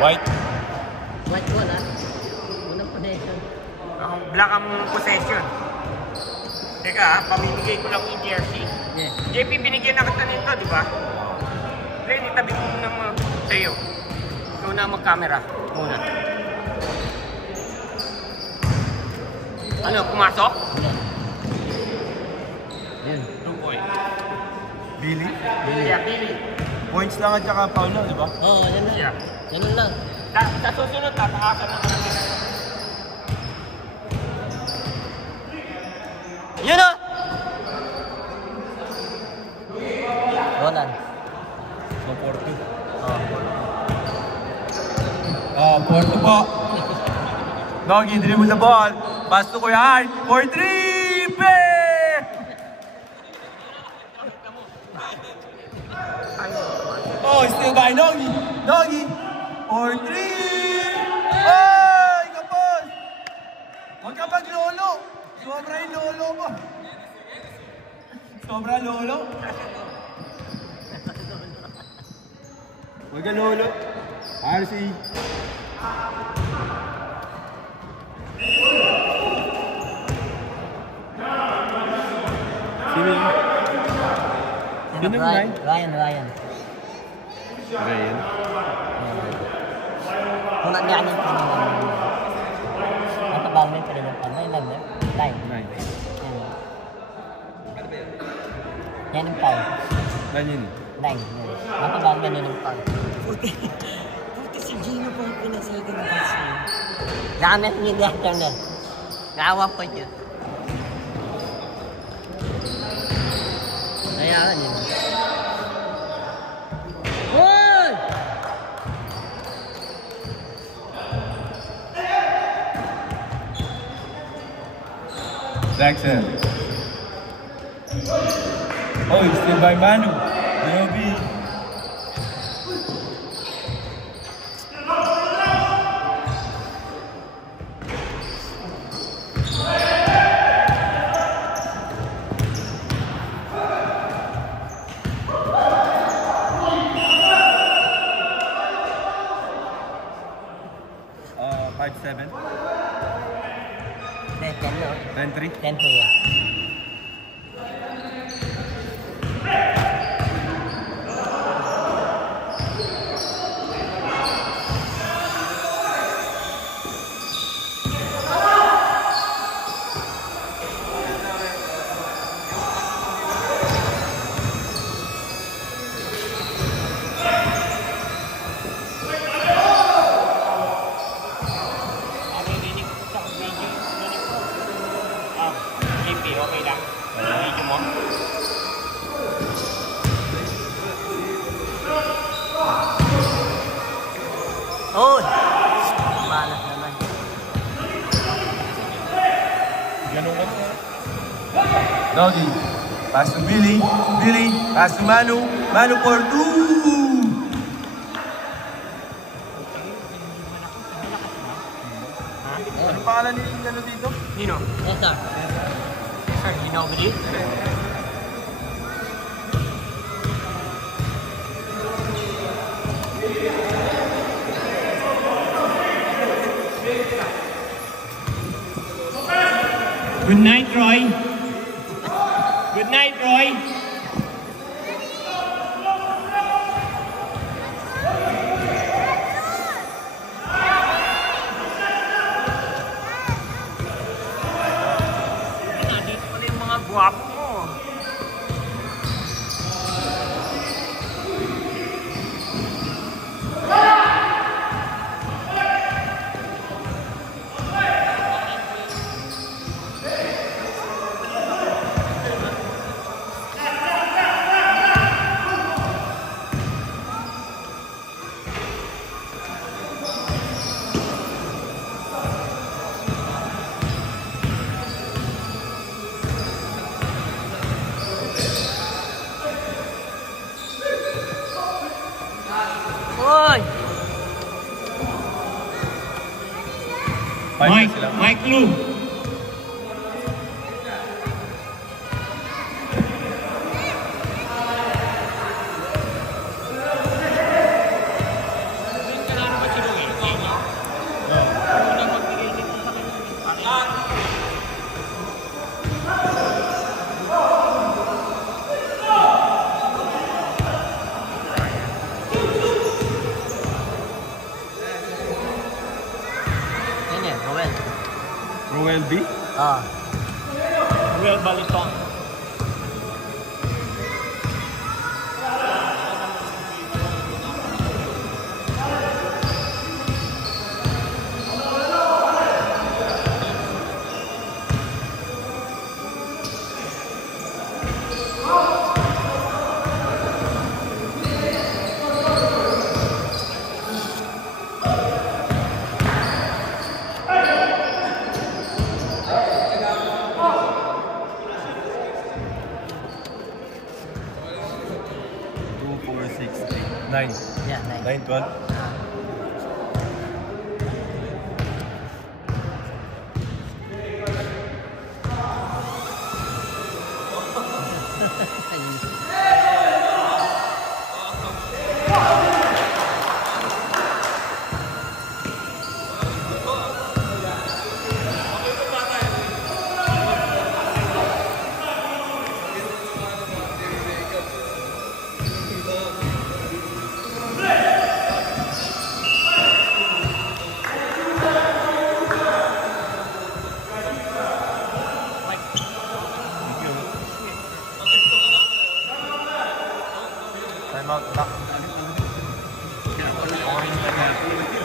White. White ball, ha? Unang possession. Black ang possession. Teka, pamimigay ko lang yung jersey. Yes. JP, binigyan na kita nito, di ba? Ren, itabi ko muna sa'yo. Ikaw na mag-camera muna. Ano, pumasok? Yun. 2 points. Billy. Yeah, Billy. Points lang at saka foul na, di ba? Oo, yan na. Yeah. Ganun lang. Sa susunod, tatakasan na natin. Yun na! Roland. 4-2. Oh. 4-2 po. Doggy, dribble the ball. Pass to Kuya Art. 4-3! Oh, still by Doggy. Doggy. 4-3! Ay, kapos! Huwag ka maglolo. Sobra yung lolo mo. Sobra lolo. Huwag ka lolo. RC. Sino yun? Sino yung Ryan. Ryan? Ryan. Ryan. Kung nandiyanin ka naman. Napabalmin ka rin yung pan. Line. Nine. Yan yung pan. Nine yun. Line. Napabalmin yun yung pan. Buti si Gino po yung pinasigan ng kasi. Gamit niya dito na. Gawa po yun. Kaya yun. Hoy! Jackson. Oh, it's still by Manu. Denobi. Five, 7. 10 no? 10-3. 10 po yan. JP, okay lang. Video mo. Hoy! Malas naman. Ganun ka na. Doggy. Pass to Billy. Billy. Pass to Manu. Manu for 2. Anong pangalan ni ano dito? Nino? Yes, sir. Sir, Ginobili? Good night, Roy. Good night, Roy. Nandito pala yung mga guwapo mo. Hoy! Mike Lou. Doon ka na naman si Lou. Ah. Will Balitong. Nine. Yeah, 9. 9-12. Time out, tak.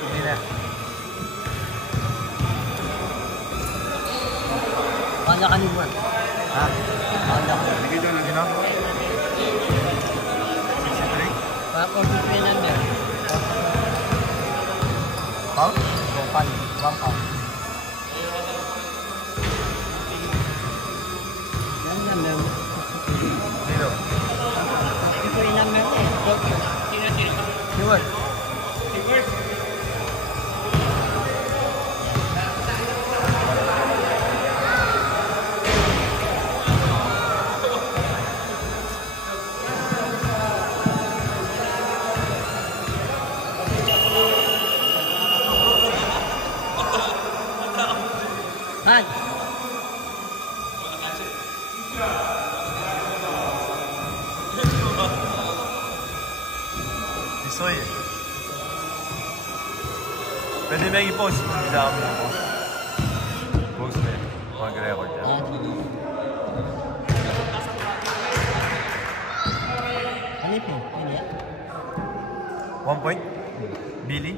Hindi na. Kala ka ni Mark. Ha? Kala ka. Hindi ka lagi na? 63? Para 43 number. Out? So, pan. 1 pound. Yan number mo. Zero. Ito yung number mo eh. Sure. Han. Isoy eh. Pwede may i-post. Hindi na kami na-post. Post mo yun. Mag-record yan. Ano yun? Ano yan? 1 point? Billy?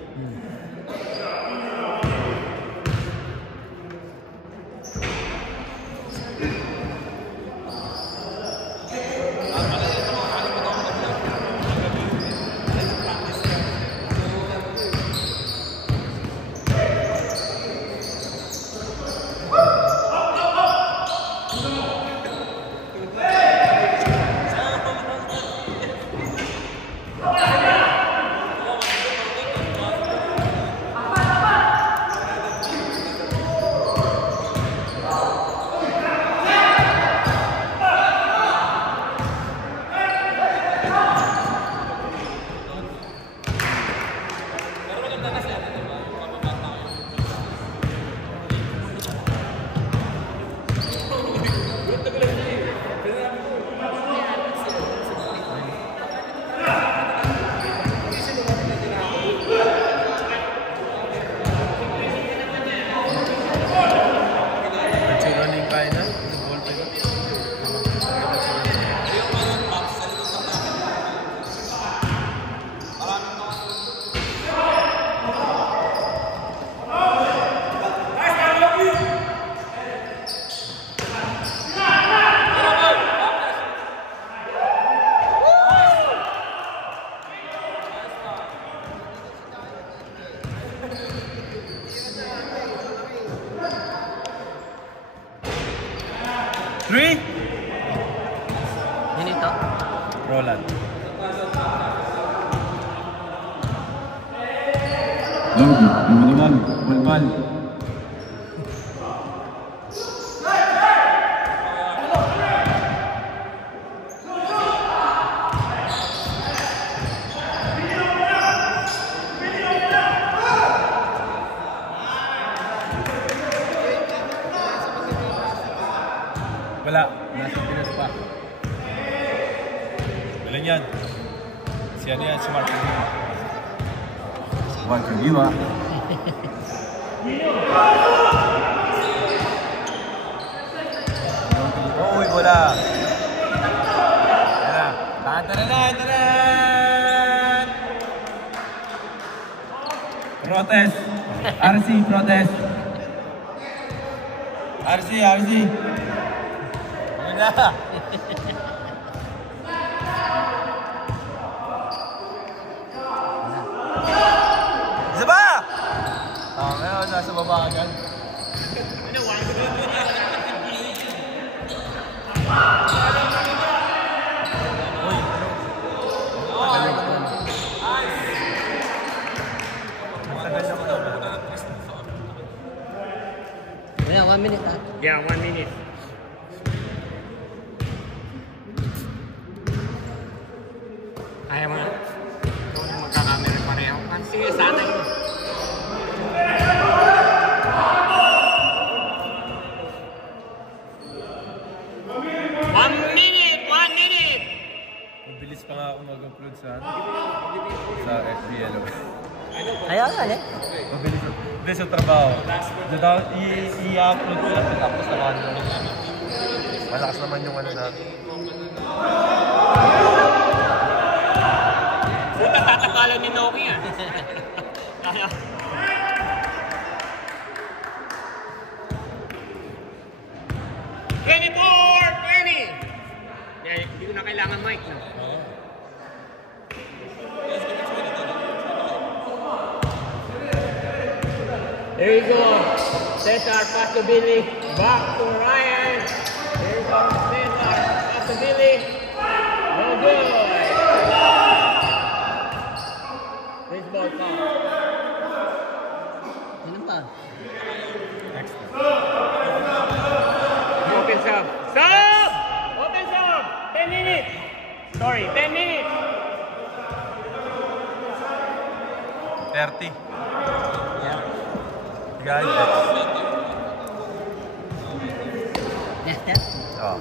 Three? Yun ito? Roland. Logi, naman, Bulbal. Wala. Nasa Pinas pa. Galing yan. Si ano yan, si Mark. Walter Giwa. bola. Yan na. Tanan! Protest. RC, protest. RC. Yan na. Isa ba? Ngayon, nasa baba agad. Ngayon, 1 minute ha? Yeah, 1 minute. Kaya mo na? Ikaw na magkakamera pareho. Sige, sana yun. Mabilis pa nga ako mag-upload sa FBL. Kaya nga eh. Mabilis sa trabaho. I-upload ko lang. Tapos naman. Malakas naman yung ano natin. Puta, tatakalan ni Noki ah. 24-20! Yeah, hindi ko na kailangan mic. No? There you go. Cesar, pass to Billy. Back to Ryan. There you go. Cesar, pass to Billy. No good. Baseball call. Ano pa? Open sub. Sub! Open sub! 10 minutes. Sorry, 10 minutes. 30. Yeah. Guys, oh.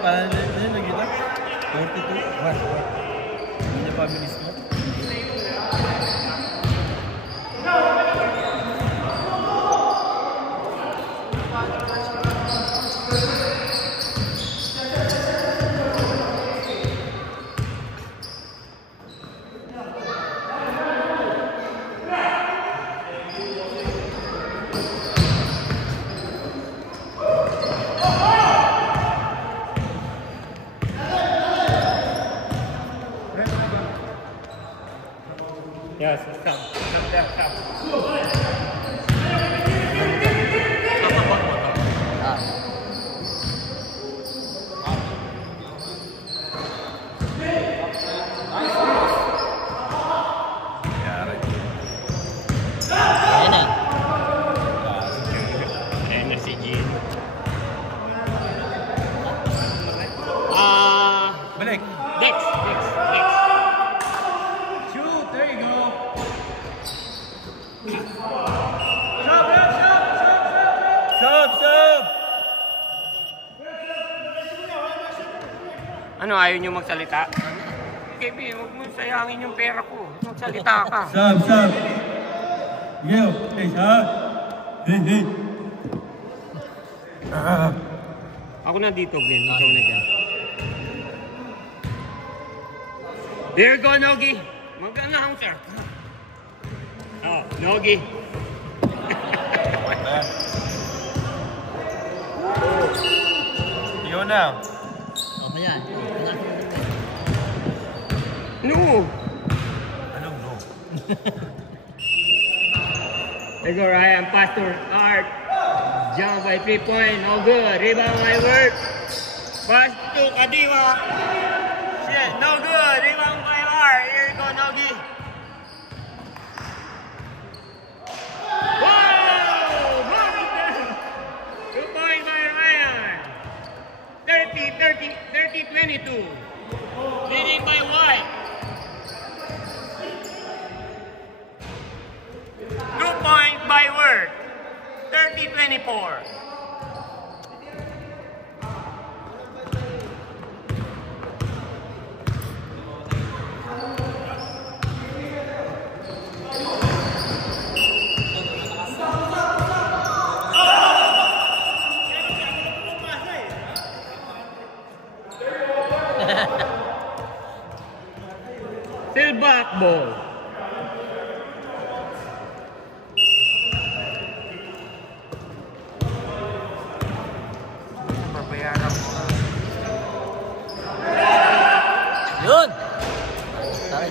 Paano na nagita? 42? What? Hindi niya pa bilis mo? Yes, stop. Stop there, stop. Ayan na. Ayan na si Jean. Balik! Dex. Shoot! There you go! Sub! Ano, ayaw niyo magsalita? Kevin, huwag mo sayangin yung pera ko. Magsalita ka. Sub! Yo! Hey, sub! Hey! Ako na dito, Glenn. Ikaw na dyan. There you go, Nogi. Mag-announcer. Oh, Nogi. Yun na. O, kaya. No. Anong no? There you go, Ryan. Pass to Art. Jump by 3 point. No good. Rebound, my work. Pass to Kadiwa. Shit, no good. Rebound by R. Here you go, Nogi. Wow! 2 points by Ryan. 30-22. Leading by White. 2 points by Word. 30-24. Still back ball. Yun! Sorry.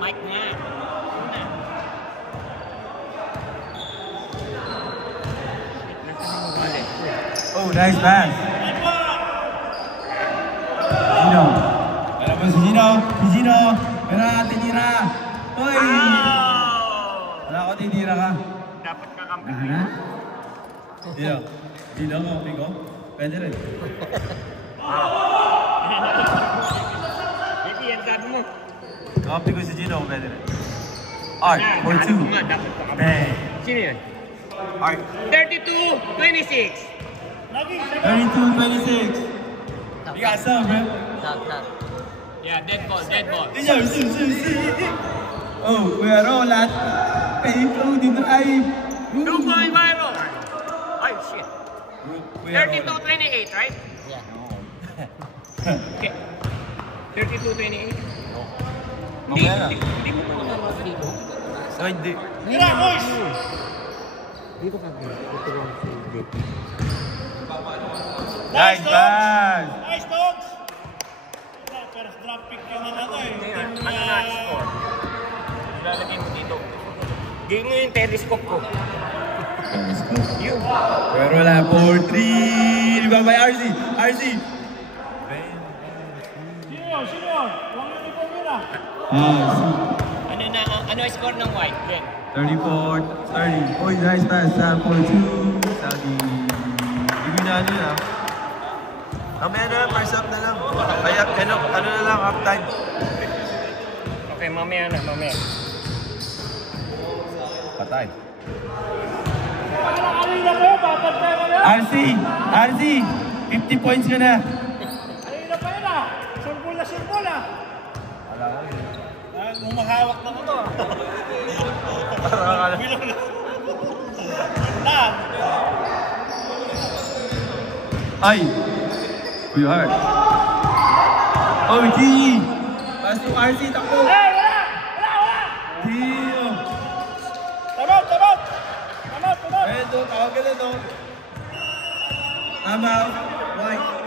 Mic na. Oh, nice pass. Gino. Alam mo si Gino. Si Gino. Pero tinira. Hoy! Wala ko tinira ka. Dapat kakampi. Aha. Gino. Gino mo, Pico. Pwede rin. Hindi, yan sabi mo. Copy ko si Gino, pwede rin. Art, 4-2. Bang. Sino yun? Art. 32-26. 32-26. You got some, bro. Not. Yeah, dead ball. It's yours. Oh, we are all at Pico din drive. 2 point viral. Oh, shit. 32-28, right? Yeah. Okay. 32-28. Mamaya na. Hindi mo pa naman dito. So, hindi. Mira, boys! Dito ka ba? Ito lang si Dick. Nice pass. Nice dogs! First drop pick yung ano eh. Ano na score? Ilalagay mo dito. Game mo yung telescope ko. Yun. Pero wala, 4-3. Rebound by RC. RC. Sino yun? Huwag yung uniform yun ah. Ano score ng White? Game. 34-30. Oh, nice pass. Sam 4-2. Saudi. Hindi na ano yun ah. Mamaya na, first up na lang. Kaya, ano na lang, half time. Okay, mamaya na. Patay. Kanina kayo, papantay ka na. RC, 50 points ka na. Kanina pa yun ah. Surbol ah. Wala ko yun. Umahawak na ko to ah. Parang akala. Lahat. Ay! Kuya Hart. Oh, G! Pass to RC, takbo! Hey, wala! Dio! Tabot! Ayun doon, tawag ka na doon. Tama, White.